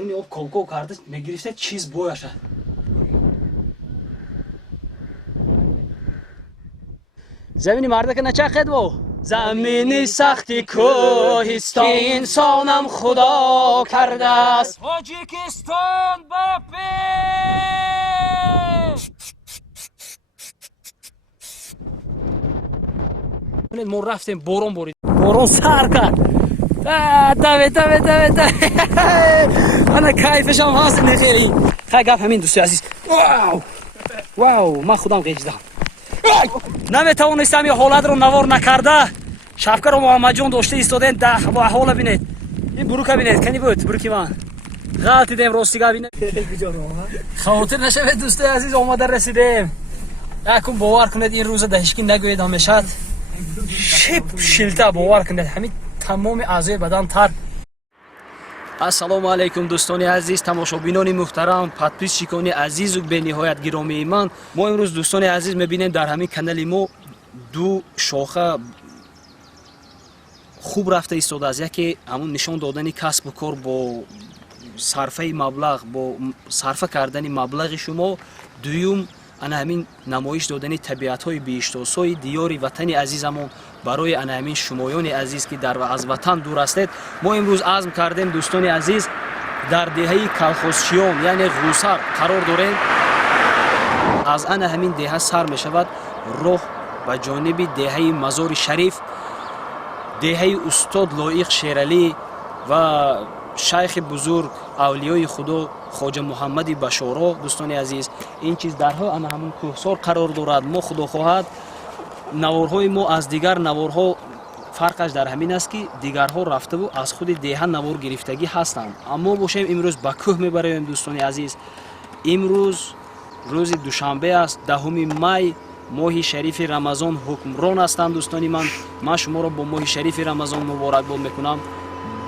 اون او کوکو کرده میگریسته چیز بویشه. زمینی مرده که نچخد و زمینی سختی کوهستان انسانم خدا کرده است. تاجیکستان بپی ما رفتیم بارون برید، بارون سر کرد. دوه انا کیفش هم هست نخیری. خیلی گفت همین دوستی عزیز. واو من خودم غیجدم. نمیتوانستم یه حالت رو نوار نکرده. شفکر و محمد جان داشته ایستادن ده با حال بینید. این بروک بینید کنی بود بروکی من غلطی دیم راستیگه بینید. خاطر نشوید دوستی عزیز آمده رسیدیم. یکم باور کنید این روز دهشکی نگوید همیشه شیلته باور کنید همین تمام اعضای بدن تر. السلام علیکم دوستان عزیز، تماشابینان محترم، پادپیسچیکان عزیز و به نهایت گرامی من. ما امروز دوستان عزیز میبینیم در همین کانال ما دو شاخه خوب رفته ایستاده است. یکی همون نشان دادن کسب و کار با صرفه مبلغ، با صرفه کردن مبلغ شما. دوم انا همین نمایش دادن طبیعت های بیشتاسای دیار وطن عزیزمون برای انا همین شمایان عزیز که در از وطن دور هستید. ما امروز عزم کردیم دوستان عزیز در دهه کلخوزچیان یعنی غوسر قرار داریم. از انا همین دهه سر می شود راه به جانب دهه مزار شریف، دهه استاد لایق شیرالی و شیخ بزرگ اولیای خدا خواجه محمد بشارا. دوستان عزیز این چیز درها انا همون کوهسار قرار دارد. ما خدا خواهد نوارهای ما از دیگر نوارها فرقش در همین است که دیگرها رفته و از خود دهه نوار گرفتگی هستند. اما باشیم امروز به کوه میبریم دوستان عزیز. امروز روز دوشنبه است، 10 می ماه شریف رمضان حکمران هستم. دوستان من شما را با ماه شریف رمضان مبارکباد میکنم.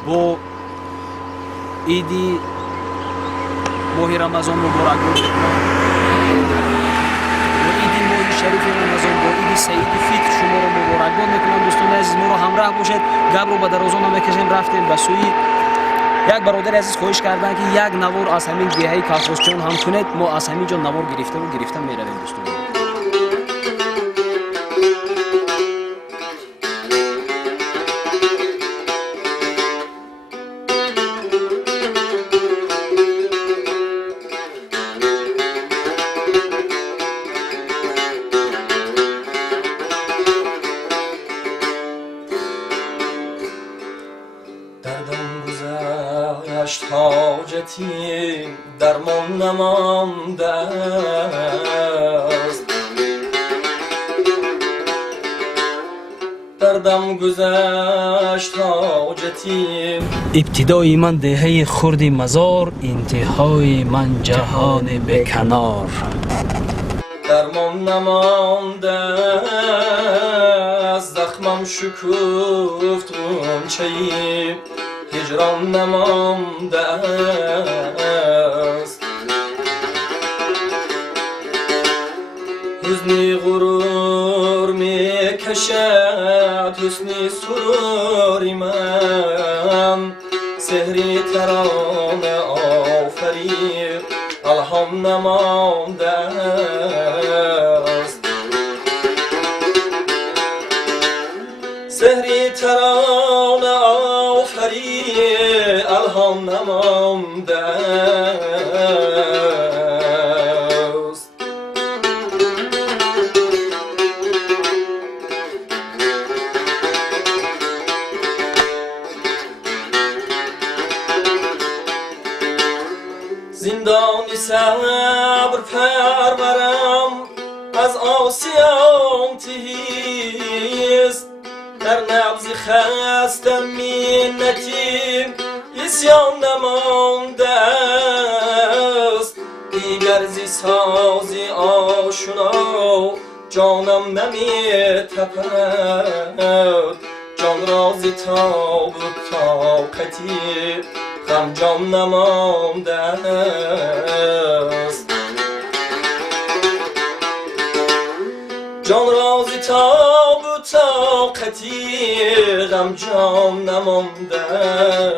با عیدی ماه رمضان مبارکباد میکنم. با عیدی ماه شریف رمضان، با عید سعید فطر شما را مبارکباد میکنم. دوستان عزیز ما را همراه باشید. گپ رو به درازا نمیکشیم. رفتیم به سوی یک برادر عزیز خواهش کردن که یک نوار از همین دهه کلخوزچیان هم کنید. ما از همین جا نوار گرفته میرویم دوستان. حاجتی درمان نمانده است، دردم گذشت حاجتی. ابتدای من دهه خرد مزار، انتهای من جهان بکنار. درمان نمانده است، زخمم شکفت غنچه‌ای هجران نمانده است. حزنی غرور می کشد حسنی سروری من، سحری ترانه آفرید الهام نمانده است. سحری ترانه الهام نمانده است. زندانی صبر پرورم از آسیان تهیست، در نبض خستم منتی اسیان نمانده است. دیگر زی سازی آشنا جانم نمی تپد، جان را زی تاب و طاقتی غم جان نمانده است. جان را زی تاب و طاقتی غم جان نمانده است.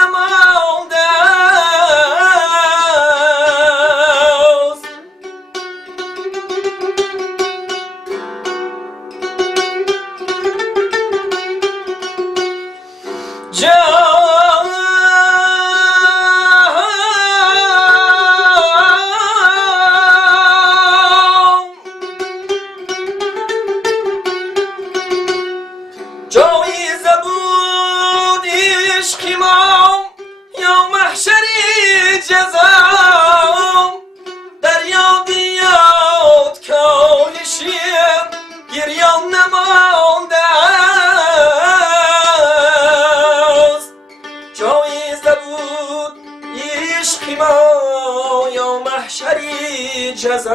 نمانده است. جایزه بود عشقی ما یا محشری جزا، در یادی یاد کالشیم گریان نمانده است. جایزه بود عشقی ما یا محشری جزا،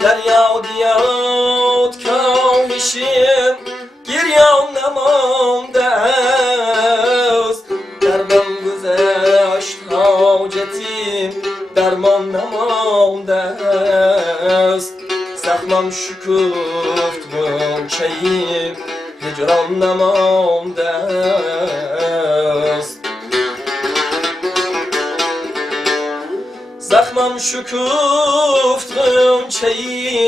در یادی یاد کالشیم گریان نمانده است. دردم گذشت حاجتیم درمان نمانده است. زخمم شکفت غنچه‌ای هجران نمانده است. زخمم شکفت غنچه‌ای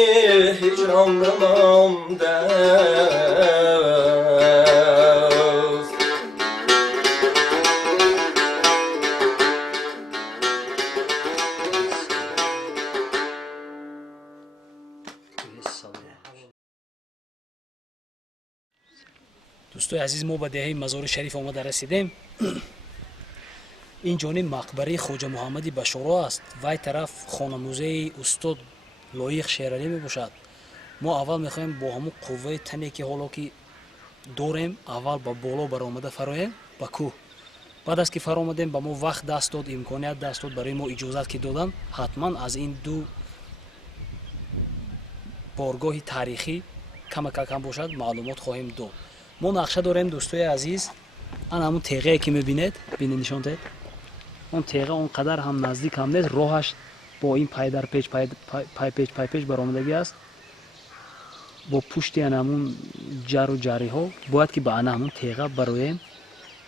هجران نمانده است. دوستای عزیز، ما به دهه مزار شریف آمده رسیدیم. این جانب مقبره خوجا محمدی بشارا است، وای طرف خانه موزه استاد لایق شیرعلی می باشد. ما اول میخوایم با همون قوه تنی که حالا که داریم اول با بالا برآمده فرایم با کوه. بعد از که فرآمدیم با ما وقت دست داد، امکانیت دست داد، برای ما اجازت که دادن، حتما از این دو بارگاه تاریخی کم باشد معلومات خواهیم داد. ما نقشه داریم دوستای عزیز. آن همون تیغه که میبینید، ببینید نشان دهید. اون تیغه اونقدر هم نزدیک هم نیست، راهش با این پای در پیچ پای پیچ برآمدگی است. با پشت همون جر و جری ها باید که به همون تیغه برایم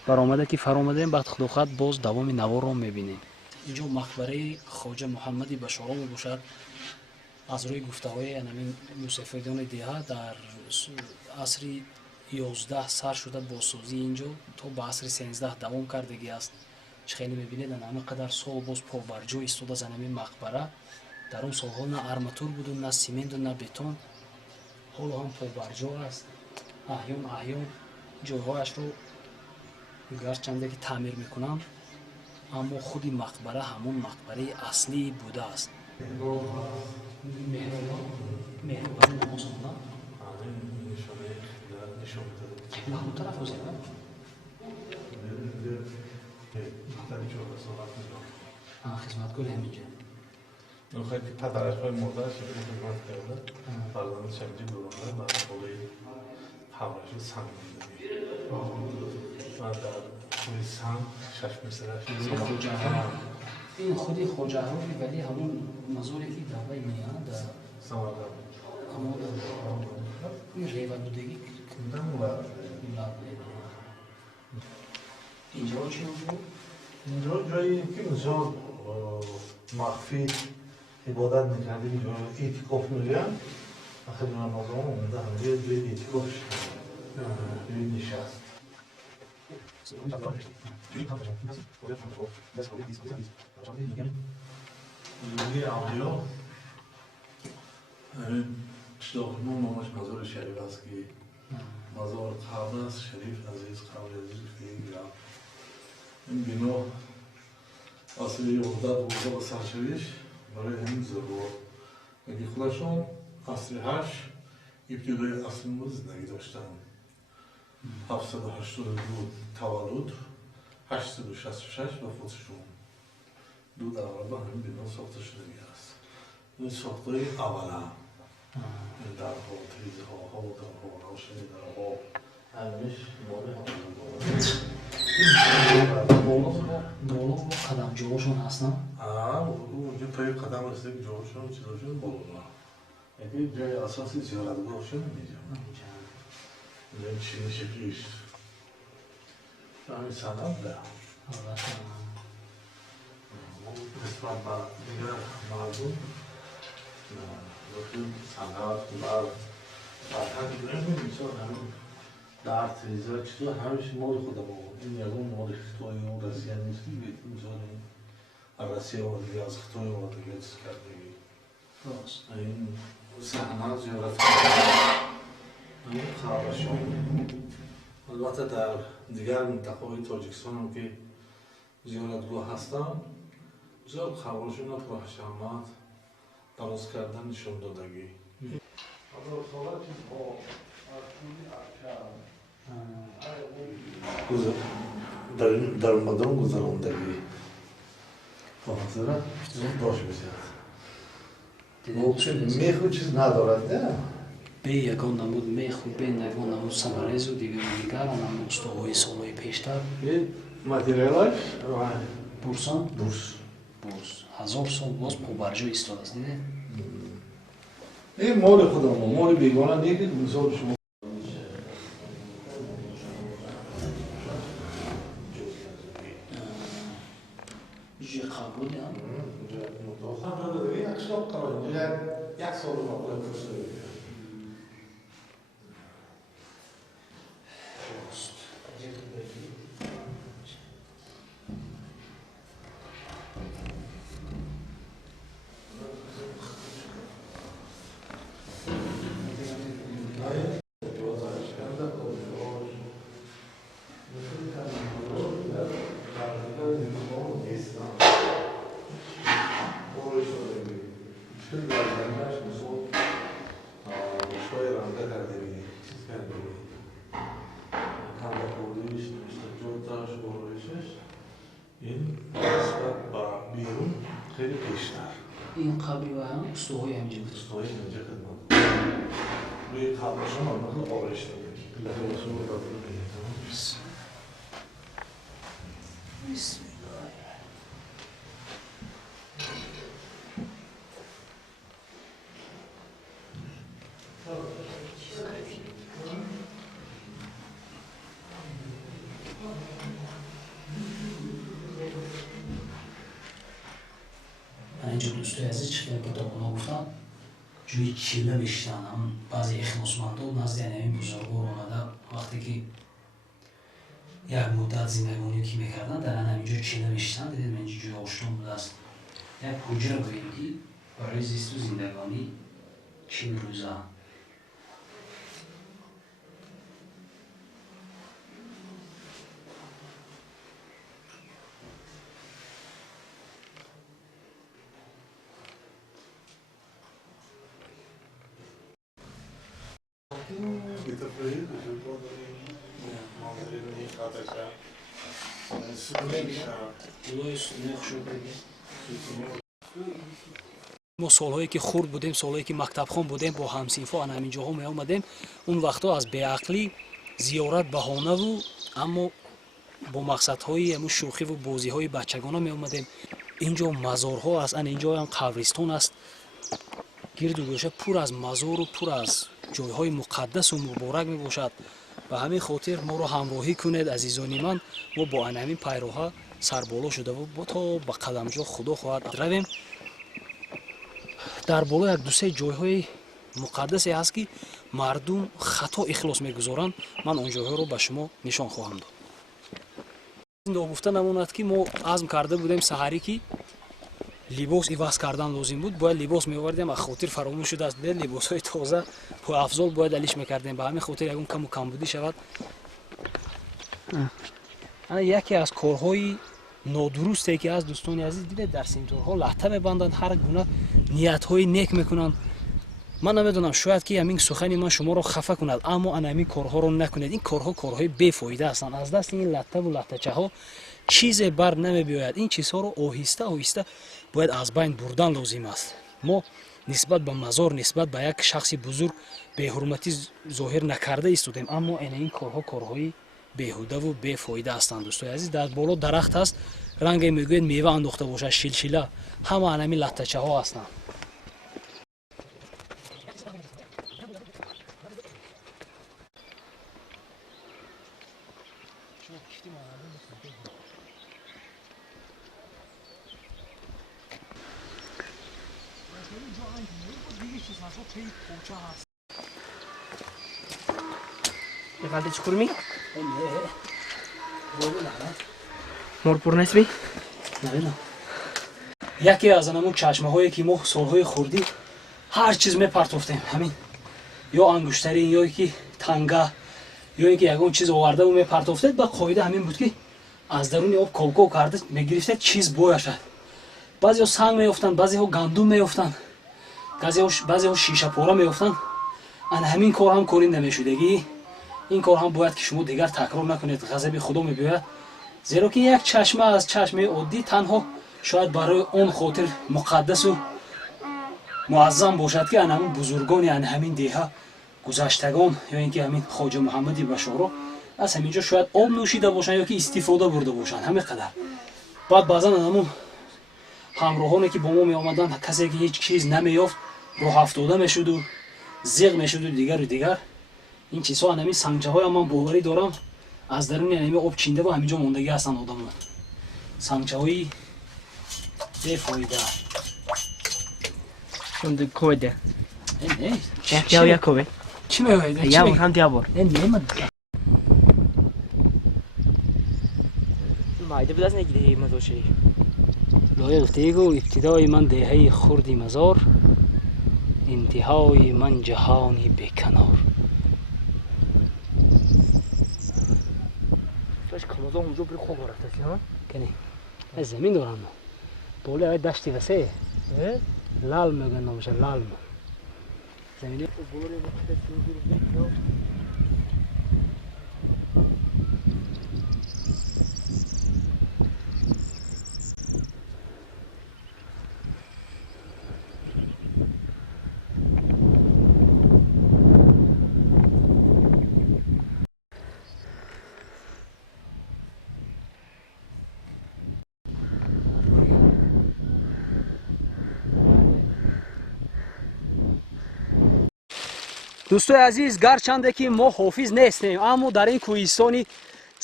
برآمده که فرآمدیم. بعد خداخواد باز دوام نوار رو میبینیم. اینجا مقبره خواجه محمدی بشارا می باشد. از روی گفته های همین موسیقیدان دیها در عصر 11 سر شده بازسازی اینجا تا به عصر 13 دوام کردگی است. خیلی میبینید همه قدر سال باز پا بر جای ایستاده از همین مقبره. در اون سالها نه ارماتور بود و نه سیمنت و نه بتون، حالا هم پا بر جا است. احیان جایهایش رو گرچنده که تعمیر میکنم، اما خودی مقبره همون مقبره اصلی بوده است. مهربان نماز خوندن همون طرف رو زیدن خدمتگار همینجا نخواهید که پدرش های مردرش رو خدمت کرده فرزند شمجی دورانده و خواهی حمرش رو سنگ میدهی و در خوی سنگ شش مسرش این خودی خوجه ها ولی همون مزاری که در بای میان در سمردم همون این ریوه بودگی کندن و اینجا چی بود؟ اینجا جایی که بسیار مخفی عبادت میکردیم، اینجا ایتیکاف میگن. خیلی نمازان اومده همه جای ایتیکاف شد، جای نشست. زندگی اولیا داخلمون ماماش مزار شریف است که مزار قبل است. شریف عزیز قبل عزیز خیلی گرم. این بنا اصل 11 با سرشویش برای همین ضرور میگه خودشون اصل 8 ابتدای اصل ما زندگی داشتن. 782 تولد، 866 وفاتشون. دو در عربه همین بنا ساخته شده است. این ساخته اولا این درها، تریزه ها، درها، روشنی درها همش مال بالا قدم جواشون هستن؟ اونجا پای قدم هسته که جواشون چیزاشون بالا یکی جای اساسی زیارتگاهشون اینجا این چینی شکلیش همین سند ده نسبت به دیگر مردم گفتیم سند بر فرهنگ نمیدونیم مثلا همین در تیزه چیزا همیشه مال خودم بود این یکم مال خطای اون روسیه نیست که مثلا روسیه و دیگه از خطای و دیگه چیز کردگی این سند زیارت این خبرشون البته در دیگر منطقه‌های تاجیکستان هم که زیارتگاه هستن زیاد خبرشون با حشمت درست کردن نشون دادگی در مدام گذراندگی خاطره باش بسید میخو چیز ندارد نه به یگان نمود میخ و به یگان نمود سمرز و دیگر نمود استوهای سالهای پیشتر материалаш бурсан бурс 1000 сол боз побарҷо истодааст диде این مال خودمون مال بیگانه نیست مثال شما ҷи қабули ам یک سال مقاله فرسته ин қабли ва ҳам устуҳои ҳамҷи буд روی قبلشون هم مثل آرش داده لحظه رو داده اینجا دوستای عزیز چی کتابخونه گفتن جوی چیله بشتن هم بعضی اخلاصمندان نزد همین بزرگوار آمده وقتی که یک مدت زندگانی که میکردن در همینجا چیله بشتن دیدیم اینجا جوی آشتان بوده است یک حجره بگیم که برای زیست و زندگانی 40 روزه ما سالهایی که خرد بودیم سالهایی که مکتبخوان بودیم با همسینفا ان همین جاها می آمدیم اون وقتا از بیعقلی زیارت بهانه و اما با مقصدهای همون شوخی و بازیهای بچگانه می آمدیم اینجا مزارها است اینجا هم قبرستان است گرد و گوشه پر از مزار و پر از جایهای مقدس و مبارک می باشد به همین خاطر ما رو همراهی کنید عزیزان من ما با همین پیروها سربالا شده و با تا به قدمجا خدا خواهد رویم در بالا یک دو سه جایهای مقدسی هست که مردم خطا اخلاص میگذارند من اون جاها رو به شما نشان خواهم داد این گفته نموند که ما عزم کرده بودیم سحری که لباس عوض کردن لازم بود باید لباس می‌آوردیم از خاطر فراموش شده است لباس‌های تازه با افضل باید علیش می‌کردیم به همین خاطر یکم کم و کمبودی شود انا یکی از کارهای نادرستی که از دوستان عزیز دیده در سیمتورها لحظه می‌بندند هر گونه نیت‌های نیک می‌کنند من نمیدونم شاید که همین سخنی من شما رو خفه کند اما انا همین کارها رو نکنید این کارها کارهای بی‌فایده هستند از دست این لطه و لطه‌چه‌ها چیز بر نمی‌آید این چیزها رو آهسته آهسته باید از بین بردن لازم است ما نسبت به مزار نسبت به یک شخص بزرگ بی‌حرمتی ظاهر نکرده ایستادیم اما این کارها کارهای بیهوده و بی‌فایده هستند دوستان عزیز در بالا درخت است رنگ میگوید میوه انداخته باشد شیلشیله همه همین لطه‌چه‌ها هستند Якалде чукур ми? Морпур нест ми? яке аз анамун чашмаҳое ки мо солҳои хурдӣ ҳар чиз мепартофтем, ҳамин ё ангуштарин ё ки танга ё ин ки ягон чиз овардаvu мепартофтед ба қоида ҳамин буд ки аз даруни об колкол карда мегирифтед чиз бояшад. баъзеҳо санг меёфтанд, баъзеҳо гандум меёфтанд, баъзеҳо шишапора меёфтанд. ана ҳамин кор ҳам кори намешудагӣ. ин кор ҳам бояд ки шумо дигар такрор накунед, ғазаби худо мебиёяд. зеро ки як чашма аз чашмаи оддӣ танҳо шояд барои он хотир муқаддасу муаззам бошад ки ана ҳамин бузургони ана ҳамин деҳа гузаштагон ё ин ки ҳамин хоҷа муҳаммади башоро аз ҳамин ҷо шояд об нӯшида бошанд ё ки истифода бурда бошанд, ҳамин қадар. баъд баъзан ана ҳамун ҳамроҳоне ки бо мо меомаданд, касе ки ҳеҷ чиз намеёфт роҳафтода мешуду зиқ мешуду дигару дигар. ин чизҳо ана ҳамин сангчаҳоям ман боварӣ дорам аз даруни ана ҳамин об чиндаву ҳамин ҷо мондагӣ ҳастанд одамон. сангчаҳои бефоида. Шунди койде. Не. Яв якове. Чӣ меояд? Яв ҳам диабор. Нема. Майда буд аз негидеҳи Мазор Шариф. лоя гуфтегу ибтидои ман деҳаи хурди мазор, интиҳои ман ҷаҳони беканор. Тош камазон ҳунҷо бири хоб рафтаси ҳа? Кане. аз замин дорам. боле ай дашти васе. Лалм мегӯянд номаша, лалм. Замини дӯстои азиз, гарчанде ки мо ҳофиз нестем, аммо дар ин кӯҳистони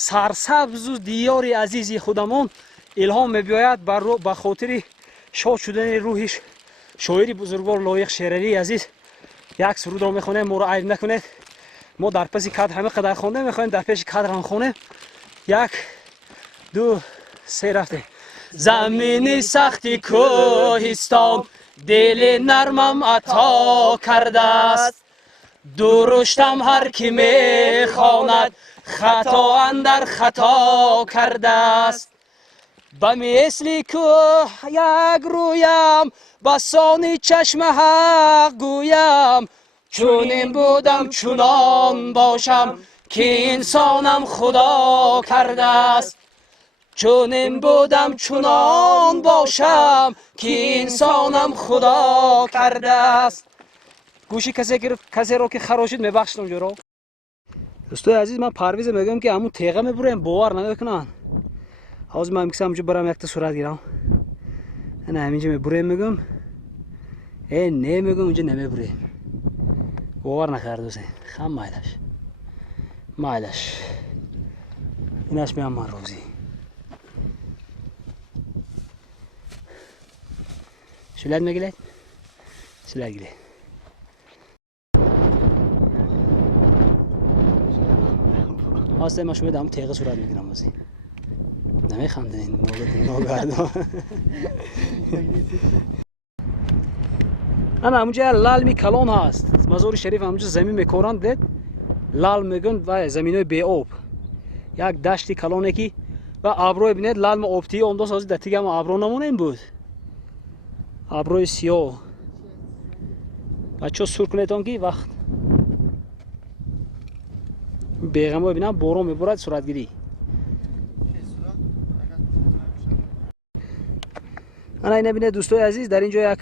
сарсабзу диёри азизи худамон илҳом мебиёяд ба хотири шод шудани рӯҳи шоири бузургвор Лоиқ Шерари азиз як сурудро мехонем, моро айб накунед. мо дар паси кадр ҳама қадар хонда мехоҳем, дар пеши кадр ҳам хонем. 1 2 3 рафтем. замини сахти кӯҳистон дили нармам ато кардааст, дуруштам ҳар ки мехонад хато андар хато кардааст. ба мисли кӯҳ як рӯям ба сони чашма ҳақ гӯям, чунин будам чунон бошам ки инсонам худо кардааст. чунин будам чунон бошам ки инсонам худо кардааст. гӯши касеро ки харошид мебахшед онҷоро. дӯстои азиз, ман парвизе мегӯям ки ҳамун теға мебурем, бовар намекунанд. ҳозир ман миксам онҷо барам якта сурат гирам. ана ҳаминҷо мебурем мегӯм. не мегӯм онҷо намебурем. бовар накардӯсе. хам майлаш. майлаш. инаш меам ман розӣ. шулят мегилед? шулят гилед. ҳастем ма шумо дам теға сурат мегирам ҳозир. намеханден ногардо. ана ҳамунҷо лалми калон ҳаст. мазори шариф ҳамунҷо замин мекоранд дед. лал мегӯянд ва заминои беоб. як дашти калоне ки ва аброе бинед, лалми обтии ондоз ҳозир дар тигам абро намонем буд. аброи сиёҳ. бачаҳо сур кунедон ки вақт беғамо бинам борон меборад суратгирӣ. ана ина бинед дӯстои азиз, дар ин ҷо як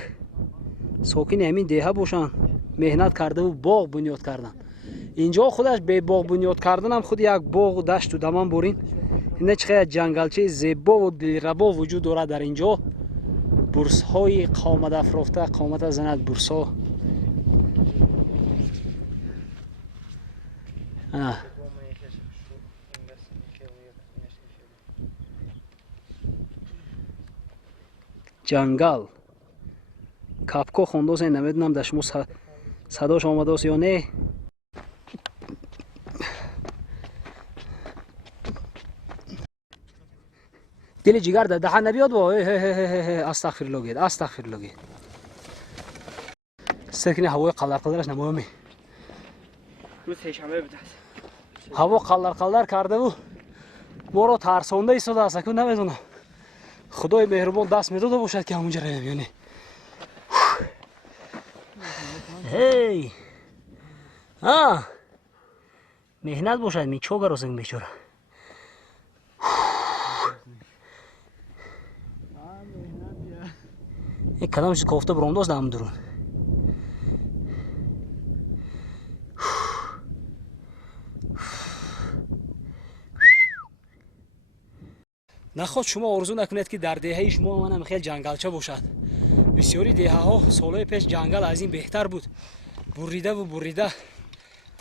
сокини ҳамин деҳа бошанд, меҳнат кардаву боғ бунёд карданд. ин ҷо худаш бебоғ бунёд карданам худ як боғу дашту даман борин. ина чӣ қадар ҷангалчаи зебову дилрабо вуҷуд дорад дар ин ҷо. бурсҳои қоматафрофта, қомата занад бурсҳо. ҷангал, капко хондозе намедонам дар шумо садош омадааст ё не. дили ҷигар дар даҳан набиёд бо астағфирлоҳ секни ҳавои қалдар-қалдараш намоёме روز سه‌شنبه بود. ҳаво қалдар кардаву моро тарсонда истодааст. акун намедонам худои меҳрубон даст медода бошад ки ҳамунҷа равем ё не. ҳей меҳнат бошад мичога розинг бечора. кадом чиз кофта биромдост дар ҳамун дурун. наход шумо орзу накунед ки дар деҳаи шумо манам хел ҷангалча бошад. бисёри деҳаҳо солҳои пеш ҷангал аз ин беҳтар буд. бурида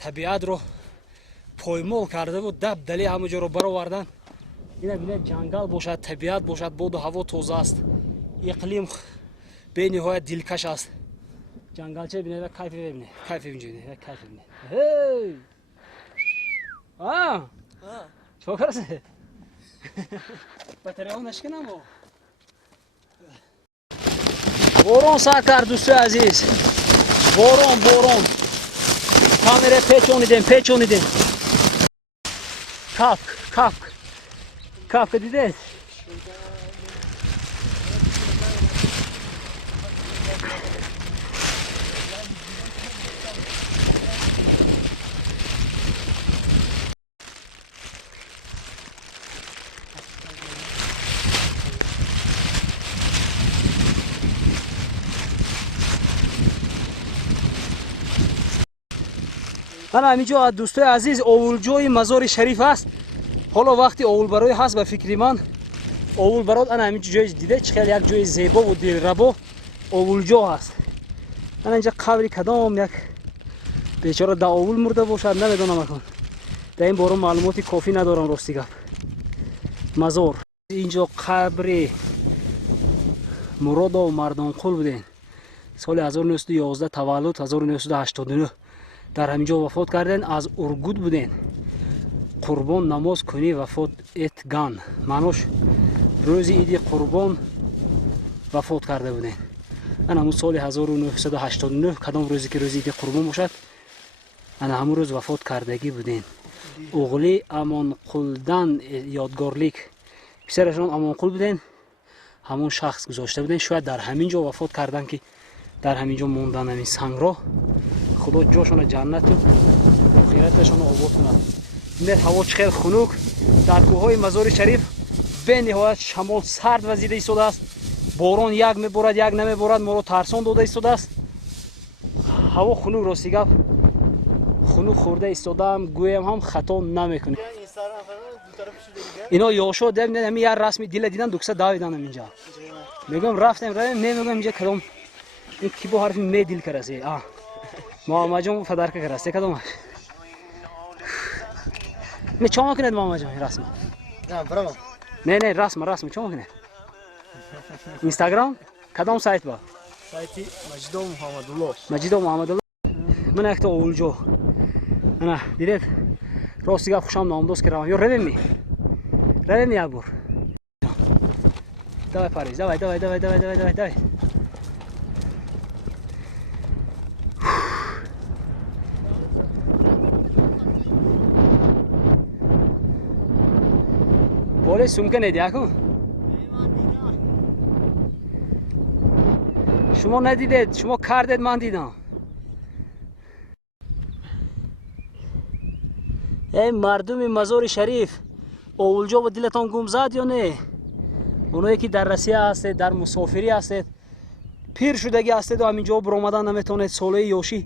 табиатро поймол кардаву дабдали ҳама ҷоро баровардан. ина бинед ҷангал бошад, табиат бошад, боду ҳаво тоза аст, иқлим бениҳоят дилкаш аст. ҷангалча бинед кайф бибинед, кайф бибинед. ҳей чокарасе батареяҳо нашкинам. борон сар кард дӯстои азиз, борон камера печонидем. капка дидед? ана ҳаминҷо дӯстои азиз овулҷои мазори шариф аст. ҳоло вақти овулбароӣ ҳаст. ба фикри ман овулбарод ана ҳаминҷо ҷои дидед чихел як ҷои зебову дилрабо овулҷо аст. ана инҷа қабри кадом як бечора да овул мурда бошад намедонам. акун дар ин бора маълумоти кофӣ надорам рости гап. мазор инҷо қабри муродов мардонқул буден. соли 1911 таваллуд 1989 дар ҳаминҷо вафот карден. аз ургуд буден. қурбон намоз кунӣ вафот этган. маънош рӯзи иди қурбон вафот карда буден. ана ҳамун соли 1989 кадом рӯзе ки рӯзи иди қурбон бошад, ана ҳамун рӯз вафот кардагӣ буден. уғли амонқулдан ёдгорлик. писарашон амонқул буден. ҳамун шахс гузошта буден. шояд дар ҳаминҷо вафот кардан ки дар ҳаминҷо мондан ҳамин сангро. худо ҷошона ҷаннату охираташона обод кунад. бинед ҳаво чӣ хел хунук. дар кӯҳҳои мазори шариф бениҳоят шамол сард вазида истодааст. борон як меборад як намеборад, моро тарсон дода истодааст. ҳаво хунук, рости гап хунук хӯрда истодаам, гӯям ҳам хато намекунем. ино ёшо дебинед ҳамин як расми дила дидан дукса давиданам инҷа. мегӯям рафтем равем мемегӯям инҷа кадом ин ки бо ҳарфи ме дил карасе. муҳаммаҷон фадарка карасте кадомаш ме чо мекунед муҳаммаҷон расма? не расма чо мекунед? инстаграм кадом сайт ба? Сайти маҷидов муҳаммадулло. ман якта овулҷо ана дидед рости гап хушам номдост ки равам ё равем як бор. давай париз давай. боли сумка недиякун шумо надидед, шумо кардед, ман дидам. эй мардуми мазори шариф, овулҷо ба дилатон гум зад ё не? оное ки дар Россия ҳастед, дар мусофирӣ ҳастед, пир шудагӣ ҳастеду ҳаминҷо биромадан наметавонед, солҳои ёшӣ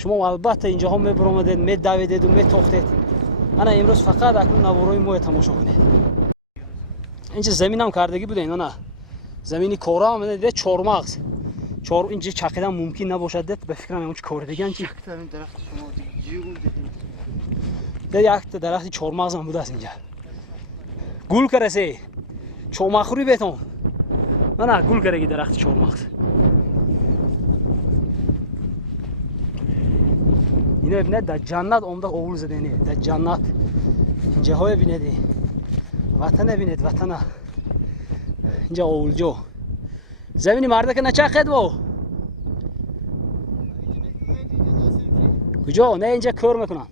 шумо албатта инҷаҳо мебиромадед, медаведеду метохтед. ана имрӯз фақат акнун наворои моя тамошо кунед. инҷа заминам кардагӣ буден. ана замини корам дидед чормағз. инҷа чақидан мумкин набошад. дед ба фикрам ҳамун чи корадагиан чи дед якта дарахти чормағзам будааст инҷа. гул карасе чомахӯри бетон. ана гул караги дарахти чормағз. اینو ببینید در جنت اومده اول زدنی در جنت اینجا های ببینید وطن ببینید وطن اینجا اولجو زمینی مرده که نچخد و کجا نه اینجا کار میکنن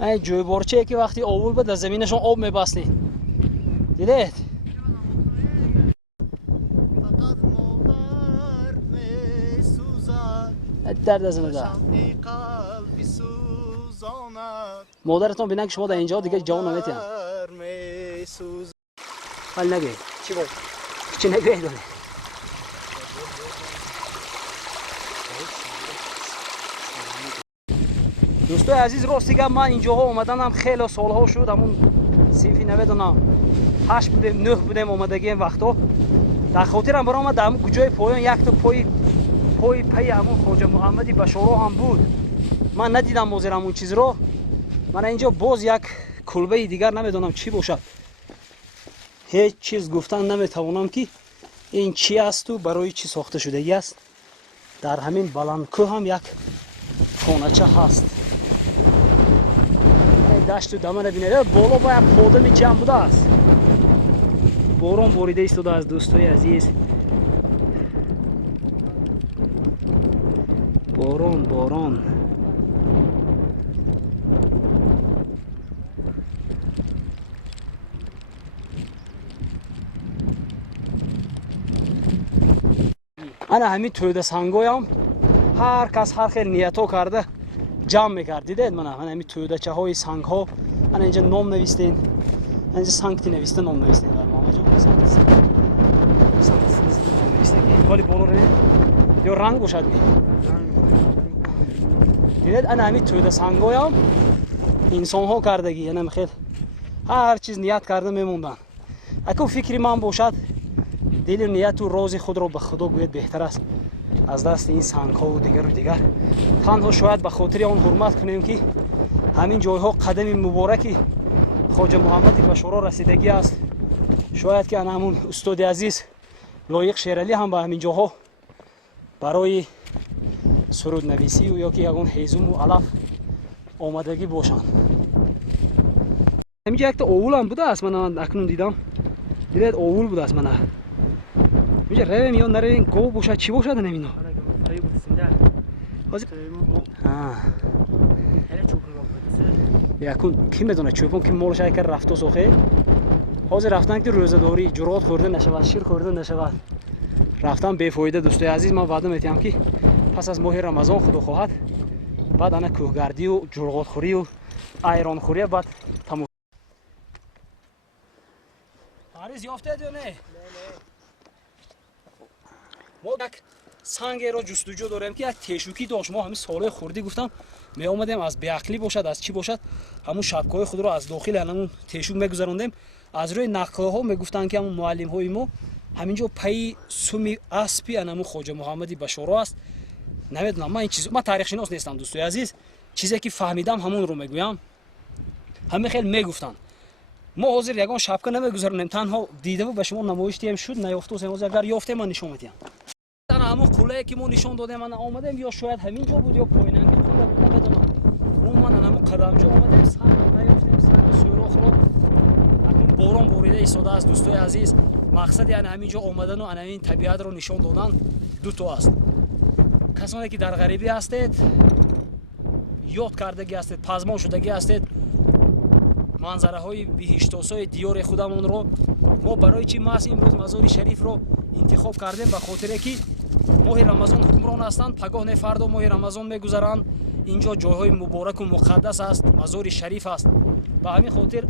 این جوی بارچه که وقتی اول بود در زمینشون آب میبستی دیدید درد از اینو دار مادرتون بینن که شما در اینجا دیگه جوان نمیتین حال نگه چی بود؟ چی نگه داره دوستای عزیز راستیگه من اینجاها اومدنم خیلی سالها شد همون صیفی 98 بودیم 9 بودیم اومدگی این وقتا در خاطرم برآمد همون کجای پایان یک تا پای همون خواجه محمدی بشارا هم بود من ندیدم مازر همون چیز رو من اینجا باز یک کلبه دیگر نمیدونم چی باشد هیچ چیز گفتن نمیتوانم که این چی است و برای چی ساخته شده است در همین بلندکوه هم یک خانچه هست دشت و دمه نبینید بالا با یک پادم جمع بوده است باران باریده ایستاده از دوستای عزیز باران انا همین توده سنگایم هر کس هر خیلی نیتو کرده جمع میکرد دیدید من همین توده چه های سنگ ها انا اینجا نام نویستین اینجا سنگتی نویسته نام نویستین ماما جان سنگ نویسته ولی بالا رو یا رنگ باشد می دیدید انا همین توده سنگایم انسان ها کردگی یعنی خیلی هر چیز نیت کرده میموندن اگه فکری من باشد دل و نیت و راز خود را به خدا گوید بهتر است از دست این سنگ ها و دیگر تنها شاید به خاطر آن حرمت کنیم که همین جایها قدم مبارکی خواجه محمدی بشارا رسیدگی است شاید که همون استاد عزیز لایق شیرالی هم به همین جاها برای سرود نویسی و یا که یگان هیزم و علف آمدگی باشند همینجا یک تا اول هم بوده است من اکنون دیدم دیدید اول بوده است من اینجا رویم یا نرویم گو باشد چی باشد نمینا یکون کی میدونه چوبون کی مالش که رفت و سوخه حاضر رفتن که روزه‌داری جرات خورده نشود شیر خورده نشود رفتن بی‌فایده دوستای عزیز من وعده میتیم که پس از ماه رمضان خدا خواهد بعد انا کوهگردی و جرات خوری و ایران خوری بعد تموم عریض یافته یا نه ما یک سنگ رو جستجو داریم که یک تشویکی داشت ما همین ساله خوردی گفتم می اومدیم از بیعقلی باشد از چی باشد همون شبکه‌های خود رو از داخل همون تشویک میگذروندیم از روی نقله ها میگفتن که همون معلم های ما همینجا پای سومی اسبی همون خواجه محمدی بشارا است نمیدونم من این چیز من تاریخ شناس نیستم دوستای عزیز چیزی که فهمیدم همون رو میگویم همه خیلی میگفتن ما حاضر یگان شبکه نمیگذارونیم تنها دیده و به شما نمایش دیم شد نیافته و اگر یافته من نشون میدم انا همون قله که ما نشون دادیم من آمدیم یا شاید همین جا بود یا پاییننگی قله بود نمیدونم اون من همون قدمجا آمدیم سنگ نیافتیم سنگ سوراخ رو اکنون باران باریده ایستاده است دوستای عزیز مقصد یعنی همینجا آمدن و همین طبیعت رو نشون دادن دو تا است کسانی که در غریبی هستید یاد کردگی هستید پزمان شدگی هستید منظره های بهشت‌آسای دیار خودمون رو ما برای چی ما امروز مزار شریف رو انتخاب کردیم به خاطر که ماه رمضان حکمران هستند پگاه نه فردا ماه رمضان میگذرند اینجا جایهای مبارک و مقدس است مزار شریف است به همین خاطر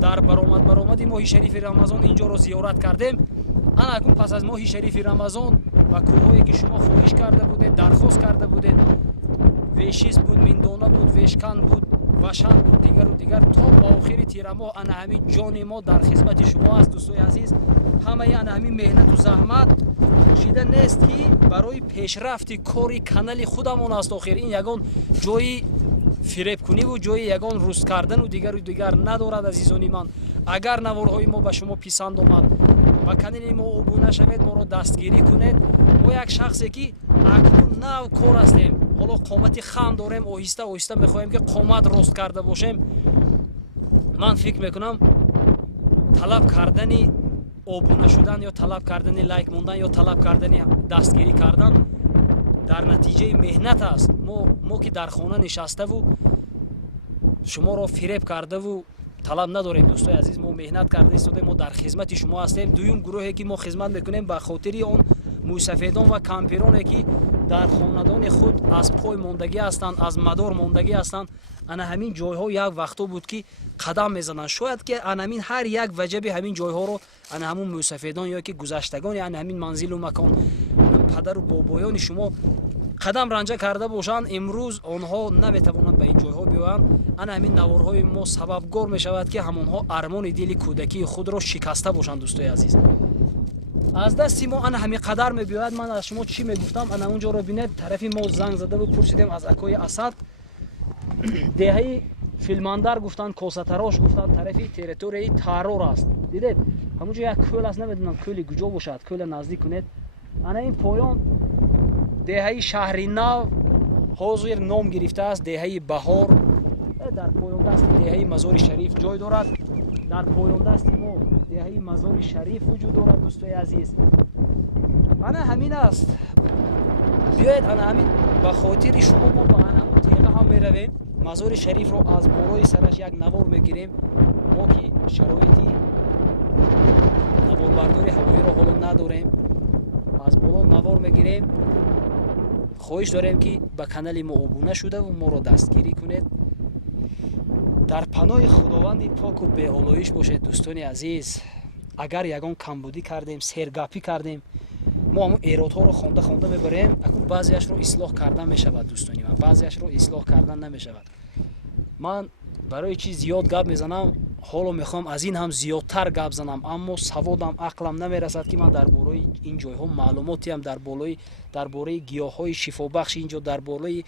در برآمد ماه شریف رمضان اینجا رو زیارت کردیم انا اکنون پس از ماه شریف رمضان و کوهایی که شما خواهش کرده بودید درخواست کرده بودید ویشیز بود میندانه بود ویشکن بود وشن بود دیگر تا با آخر تیر ماه انا همین جان ما در خدمت شما است دوستای عزیز همه انا همین مهنت و زحمت شیده نیست که برای پیشرفت کاری کانال خودمون است آخر این یگان جای فریب کنی و جای یگان روز کردن و دیگر ندارد عزیزانی من اگر نوارهای ما به شما پسند آمد ба канали мо обуна шавед, моро дастгирӣ кунед. мо як шахсе ки акнун нав кор ҳастем, ҳоло қомати хам дорем, оҳиста оҳиста мехоҳем ки қомат рост карда бошем. ман фикр мекунам талаб кардани обуна шудан ё талаб кардани лайк мондан ё талаб кардани дастгирӣ кардан дар натиҷаи меҳнат аст. мо ки дар хона нишаставу шуморо фиреб кардаву талаб надорем. дӯстои азиз, мо меҳнат карда истодем, мо дар хизмати шумо ҳастем. дуюм гурӯҳе ки мо хизмат мекунем ба хотири он мӯйсафедон ва кампироне ки дар хонадони худ аз пой мондагӣ ҳастанд, аз мадор мондагӣ ҳастанд. ана ҳамин ҷойҳо як вақто буд ки қадам мезананд. шояд ки ана ҳамин ҳар як ваҷаби ҳамин ҷойҳоро ана ҳамун мӯйсафедон ё ки гузаштагони ана ҳамин манзилу макон, падару бобоёни шумо қадам ранҷа карда бошанд. имрӯз онҳо наметавонанд ба ин ҷойҳо биёянд. ана ҳамин наворҳои мо сабабгор мешавад ки ҳамонҳо армони дили кӯдакии худро шикаста бошанд. дӯстои азиз, аз дасти мо ана ҳамин қадар мебиёяд. ман аз шумо чӣ мегуфтам, ана унҷоро бинед, тарафи мо занг задаву пурсидем аз акои Асад. деҳаи филмандар гуфтанд, косатарош гуфтанд, тарафи территорияи Таррор аст. дидед ҳамунҷо як кӯл аст, намедонам кӯли куҷо бошад. кӯла наздик кунед. ана ин поён деҳаи шаҳри нав ҳозир ном гирифтааст, деҳаи баҳор. дар поёндасти деҳаи мазори шариф ҷой дорад. дар поёндасти мо деҳаи мазори шариф вуҷуд дорад. дӯстои азиз, ана ҳамин аст. биёед ана ҳамин ба хотири шумо мо ба ана ҳамун теға ҳам меравем. мазори шарифро аз болои сараш як навор мегирем. мо ки шароити наворбардори ҳавоиро ҳоло надорем, аз боло навор мегирем. хоҳиш дорем ки ба канали мо обуна шудаву моро дастгирӣ кунед. дар паноҳи худованди поку беолоиш бошед. дӯстони азиз, агар ягон камбудӣ кардем, сергапӣ кардем, мо ҳамун эродҳоро хонда хонда мебарем. акун баъзеашро ислоҳ кардан мешавад. дӯстони ман, баъзеашро ислоҳ кардан намешавад. ман барои чӣ зиёд гап мезанам, ҳоло мехоҳам аз ин ҳам зиёдтар гап занам, аммо саводам, ақлам намерасад ки ман дар бораи ин ҷойҳо маълумотиам, дар бораи гиёҳҳои шифобахши инҷо, дар бораи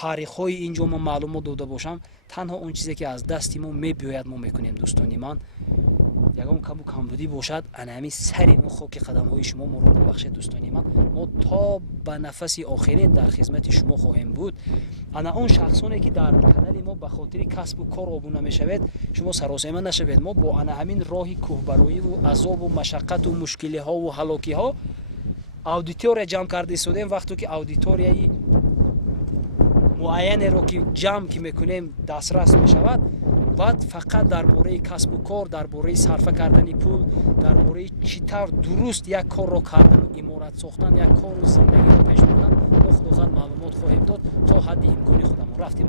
таърихҳои инҷо ман маълумот дода бошам. танҳо он чизе ки аз дасти мо мебиёяд мо мекунем. дӯстони ман, ягон каму камбудӣ бошад, ана ҳамин сари мо хоки қадамҳои шумо моро бубахшед. дӯстони ман, мо то ба нафаси охирин дар хизмати шумо хоҳем буд. ана он шахсоне ки дар канали мо ба хотири касбу кор обуна мешавед, шумо саросема нашавед. мо бо ана ҳамин роҳи кӯҳбароиву азобу машаққату мушкилиҳову ҳалокиҳо аудитория ҷамъ карда истодем. вақто ки аудиторияи муайянеро ки ҷамъ ки мекунем дастрас мешавад, баъд фақат дар бораи касбу кор, дар бораи сарфа кардани пул, дар бораи чӣ тавр дуруст як корро кардану иморат сохтан, як кору зиндагиро пеш бурдан, мо худозад маълумот хоҳем дод то ҳадди имкони худамон. рафтим.